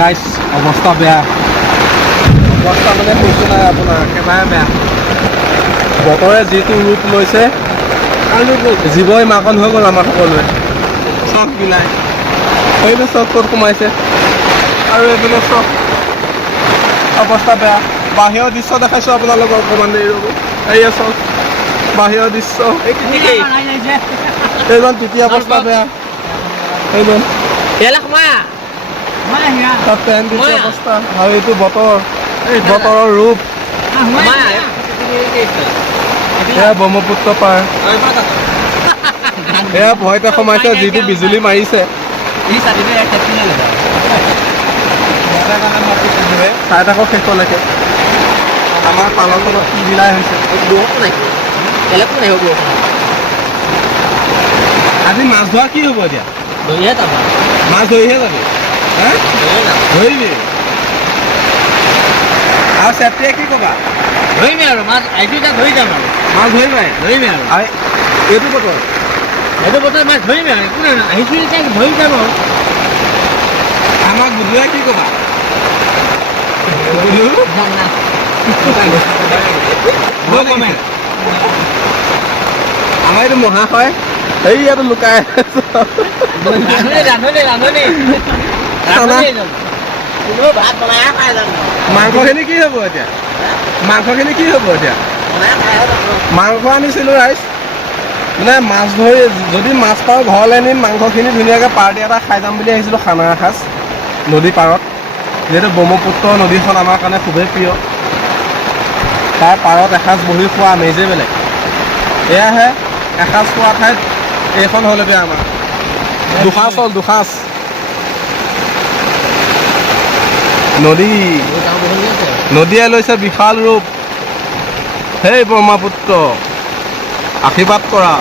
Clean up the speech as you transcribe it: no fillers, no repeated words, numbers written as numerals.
গাইছ অৱস্থা বেয়া, অৱস্থা মানে কৈছোঁ নাই আপোনাৰ একেবাৰে বেয়া। বতৰে যিটো ৰূপ লৈছে জীৱই মাকন হৈ গ'ল আমাৰ সকলোৱে। চব বিলাই সেইটো চব ক'ত সোমাইছে আৰু এইপিনে চব অৱস্থা বেয়া। বাহিৰৰ দৃশ্য দেখাইছোঁ আপোনালোকক অকণমান দেৰি ৰ'ব। এয়া চব বাহিৰৰ দৃশ্য। এইজন তৃতীয় অৱস্থা বেয়া, এইজন তাত পেন দিছে অৱস্থা। আৰু এইটো বতৰৰ ৰূপ। এয়া ব্ৰহ্মপুত্ৰ পাৰ, এয়া ভয়তে সোমাইছে যিটো বিজুলী মাৰিছে। চাই থাকক শেষলৈকে আমাৰ পালকখনত কি বিলাই হৈছে। আজি মাছ ধৰা কি হ'ব এতিয়া? মাছ ধৰিহে যাবি? ধৰিবি আৰু চেত্ৰীয়ে কি ক'বা? ধৰিমে আৰু মাছ আজি এটা ধৰি যাম আৰু মাছ ধৰিবাই ধৰিমে আৰু এইটো বতৰ এইটো বতৰত মাছ ধৰিমে আৰু একো নাই আহিছোঁ এতিয়া ধৰি যাম আৰু আমাক বুধুৱাই কি ক'বা? আমাৰ এইটো মহাশয় এই ইয়াতো লুকাই মাংসখিনি কি হ'ব এতিয়া? মাংসখিনি কি হ'ব এতিয়া? মাংস আনিছিলোঁ ৰাইজ, মানে মাছ ধৰি যদি মাছ পাওঁ ঘৰলৈ নিম, মাংসখিনি ধুনীয়াকৈ পাৰ্টি এটা খাই যাম বুলি আহিছিলোঁ। খানা এসাঁজ নদী পাৰত, যিহেতু ব্ৰহ্মপুত্ৰ নদীখন আমাৰ কাৰণে খুবেই প্ৰিয়। তাৰ পাৰত এসাঁজ বহি খোৱা আমেজেই বেলেগ। এয়াহে এসাঁজ খোৱা ঠাইত এইখন হ'লগৈ আমাৰ দুসাঁজ হ'ল, দুসাঁজ। নদীয়ে লৈছে বিশাল ৰূপ। হেই ব্ৰহ্মপুত্ৰ আশীৰ্বাদ কৰা।